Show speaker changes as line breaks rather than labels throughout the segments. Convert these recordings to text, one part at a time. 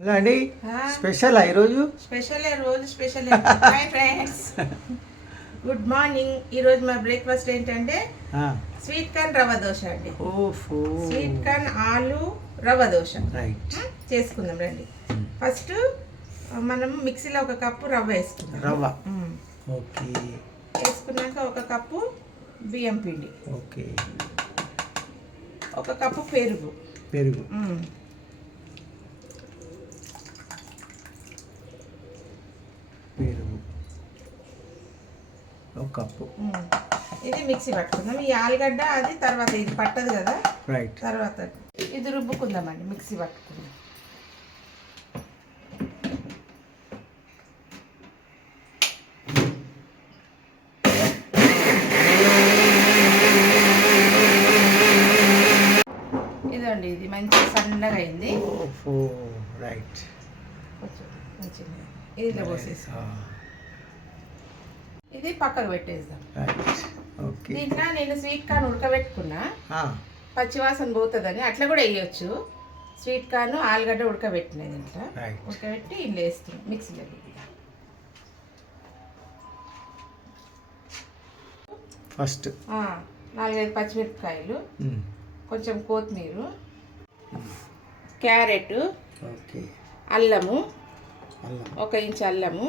అండి. స్పెషల్ ఈరోజు?
స్పెషల్ రోజు special. Hi friends. Good morning. ఈరోజు మా బ్రేక్ఫాస్ట్ ఏంటంటే స్వీట్ కార్న్ రవ్వ దోశ అండి. స్వీట్ కార్న్ ఆలు రవ్వ దోశ. చేసుకుందాం రండి. ఫస్ట్ మనం మిక్సీలో ఒక కప్పు రవ్వ వేసుకుందాం.
రవ్వ. ఓకే.
వేసుకున్నాక ఒక కప్పు బియ్యం పిండి.
ఓకే.
ఒక కప్పు పెరుగు.
పెరుగు. ఒక కప్పు.
ఇది మిక్సీ పట్టుకుందాం. ఈ ఆలుగడ్డ అది తర్వాత ఇది పట్టదు కదా?
రైట్
తర్వాత ఇది రుబ్బుకుందామండి మిక్సీ పట్టుకుందాం. ఇదండి ఇది మంచి సన్నగా అయింది.
రైట్
ఇది పోసేసి. ఇది పక్కకు పెట్టేద్దాం.
ఓకే
దీంట్లో నేను స్వీట్ కార్న్ ఉడకబెట్టుకున్నా. పచ్చివాసన పోతుందని అట్లా కూడా వేయొచ్చు. స్వీట్ కార్న్ ఆలుగడ్డ ఉడకబెట్టినది ఇంట్లో
రైట్
ఉడకబెట్టి ఇంట్లో వేస్తున్నాం మిక్సీలో
ఫస్ట్
నాలుగైదు పచ్చిమిరపకాయలు. కొంచెం కొత్తిమీర. క్యారెట్. అల్లము.
అల్లం
ఒక ఇంచు అల్లము.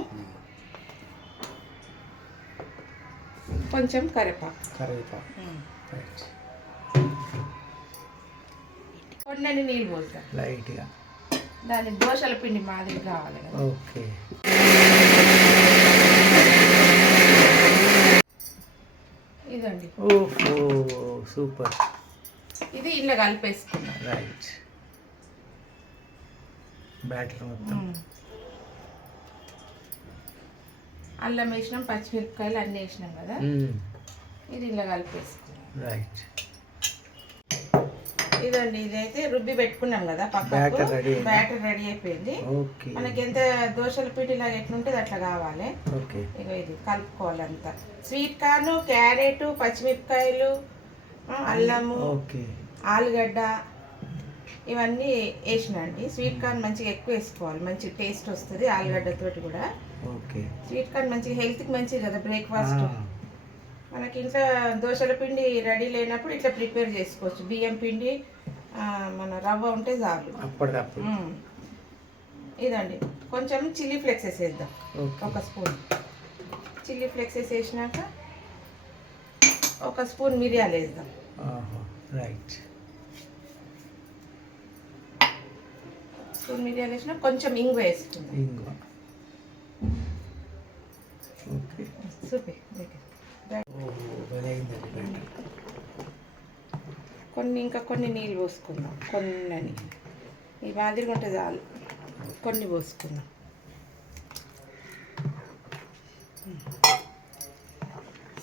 కొంచెం కరివేపాకు.
కరివేపాకు.
కొన్ని నీళ్ళు పోస్తాం
లైట్గా.
దాని దోశల పిండి మాదిరి కావాలి కదా.
ఓకే.
ఇదండి.
ఓహో సూపర్.
ఇది ఇలా కలిపేసుకున్నాం
రైట్ బ్యాటర్ మొత్తం.
అల్లం వేసినాం పచ్చిమిరపకాయలు అన్నీ వేసినాం కదా. ఇది ఇలా కలిపేసుకున్నాం.
రైట్.
ఇదండి ఇదైతే రుబ్బి పెట్టుకున్నాం కదా పక్కకు.
అయింది.
బ్యాటర్ రెడీ అయిపోయింది. మనకి ఎంత దోశల పిండి లాగా ఎట్లుంటుంది అట్లా కావాలి. ఇక ఇది కలుపుకోవాలంతా స్వీట్ కార్న్ క్యారెట్ పచ్చిమిరపకాయలు అల్లము ఆలుగడ్డ ఇవన్నీ వేసిన అండి. స్వీట్ కార్న్ మంచిగా ఎక్కువ వేసుకోవాలి. మంచి టేస్ట్ వస్తుంది ఆలుగడ్డతోటి కూడా.
ఓకే.
స్వీట్ కార్న్ మంచిగా హెల్త్కి మంచిది కదా బ్రేక్ఫాస్ట్. మనకి ఇంట్లో దోశల పిండి రెడీ లేనప్పుడు ఇట్లా ప్రిపేర్ చేసుకోవచ్చు. బియ్యం పిండి మన రవ్వ ఉంటే చాలు.
అప్పటికప్పుడు.
ఇదండి. కొంచెం చిల్లీ ఫ్లేక్స్ వేసేద్దాం. ఒక స్పూన్. చిల్లీ ఫ్లేక్స్ వేసేసినాక ఒక స్పూన్ మిరియాలు వేద్దాం.
రైట్.
స్పూన్ మిరియాలు వేసినా కొంచెం ఇంగు వేసుకుందాం
ఇంగువ ఓకే
చూపి కొన్ని ఇంకా కొన్ని నీళ్ళు పోసుకుందాం. కొన్ని ఈ మాదిరిగా ఉంటే చాలు. కొన్ని పోసుకుందాం.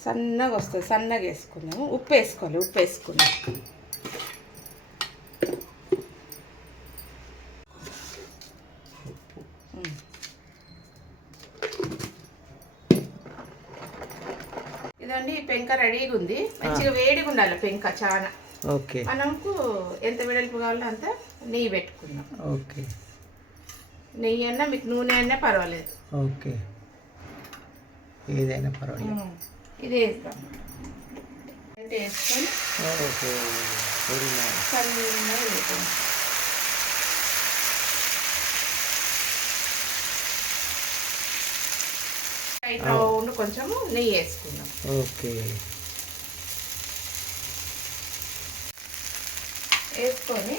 సన్నగా వస్తుంది. సన్నగా వేసుకుందాము. ఉప్పు వేసుకోవాలి. ఉప్పు వేసుకుందాం. ఇదండి ఈ పెంక రెడీగా ఉంది మంచిగా వేడిగా ఉండాలి పెంక చాలా
ఓకే.
మనకు ఎంత వెడల్పు కావాలో అంత నెయ్యి పెట్టుకుందాం.
ఓకే.
నెయ్యి అన్నా మీకు నూనె అన్నా పర్వాలేదు.
ఓకే. ఏదైనా పర్వాలేదు.
ఇది వేస్తాం వేసుకొని
వెరీ నైస్
సన్నగా వేద్దాం లైట్ రౌండ్ కొంచెము నెయ్యి వేసుకుందాం.
ఓకే.
వేసుకొని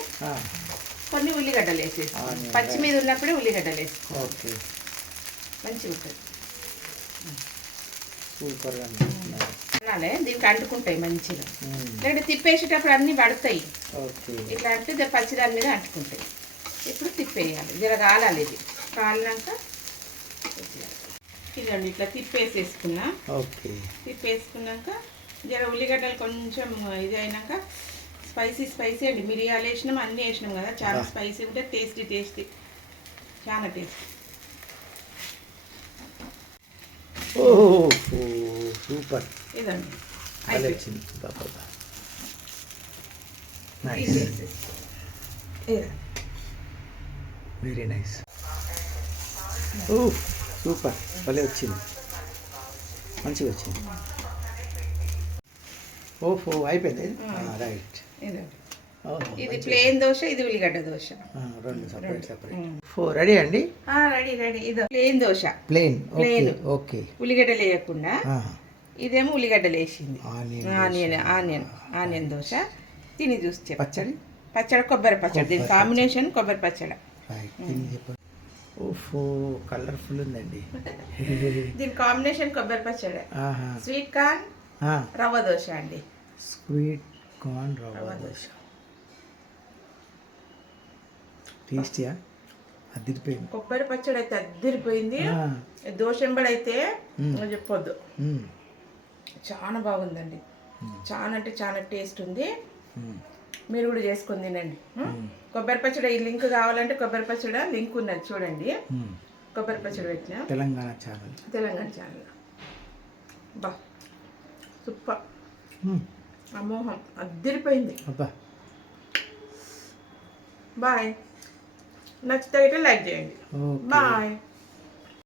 కొన్ని ఉల్లిగడ్డలు వేసేసి. పచ్చి మీద ఉన్నప్పుడే ఉల్లిగడ్డలు వేసుకో.
ఓకే.
మంచిగా ఉంటుంది.
సూపర్గా
అనాలే దీనికి అంటుకుంటాయి మంచిగా. లేదంటే తిప్పేసేటప్పుడు అన్నీ పడతాయి.
ఓకే.
ఇట్లా అంటే ద- పచ్చిదాని మీద అంటుకుంటాయి. ఇప్పుడు తిప్పేయాలి. జర కాలాలి ఇది. కాలినాక. ఇదండి ఇట్లా తిప్పేసేసుకున్నా.
ఓకే.
తిప్పేసుకున్నాక జర ఉల్లిగడ్డలు కొంచెం ఇది అయినాక స్పైసీ స్పైసీ అండి. మిరియాలు వేసినాం అన్నీ వేసినాం కదా. చాలా. స్పైసీ ఉంటే టేస్టీ టేస్టీ. చాలా టేస్టీ.
సూపర్.
అయిపోయింది. ఇదండి.
వెరీ నైస్ ఓ సూపర్ భలే వచ్చింది. మంచిగా వచ్చింది. ఓహో అయిపోయింది రైట్.
ఇది. ప్లేన్ దోశ ఇది ఉల్లిగడ్డ దోశ.
రెండు సపరేట్ సపరేట్ ఫోర్ రెడీ అండి?
Ready ready. ఇది plain dosa.
Plain
Plain.
Okay.
ఉల్లిగడ్డ లేకుండా ఇదేమో ఉల్లిగడ్డ లేచింది
ఆనియన్
ఆనియన్ ఆనియన్ దోశ. తిని చూసి చెప్పు
పచ్చడి?
పచ్చడి కొబ్బరి పచ్చడి. దీని కాంబినేషన్ కొబ్బరి పచ్చడి.
ఓహో కలర్ఫుల్ ఉందండి.
దీని కాంబినేషన్ కొబ్బరి పచ్చడి. స్వీట్ కార్న్ రవ్వ దోశ అండి.
Sweet corn rava dosa. టేస్టీయా? అదిరిపోయింది.
కొబ్బరి పచ్చడి అయితే అద్దరిపోయింది
ఆ,
దోశ ఎంబడైతే ఇంకా చెప్పొద్దు. చాలా బాగుందండి. చాలా అంటే చాలా టేస్ట్ ఉంది. మీరు కూడా చేసుకొని తినండి? కొబ్బరి పచ్చడి ఈ లింక్ కావాలంటే కొబ్బరి పచ్చడి లింక్ ఉన్నది చూడండి. కొబ్బరి పచ్చడి పెట్టిన?
తెలంగాణ ఛానల్.
తెలంగాణ ఛానల్. బా. సూపర్. అమోహం అద్దరిపోయింది.
అబ్బా.
బాయ్. నచ్చితే అయితే లైక్ చేయండి. బాయ్.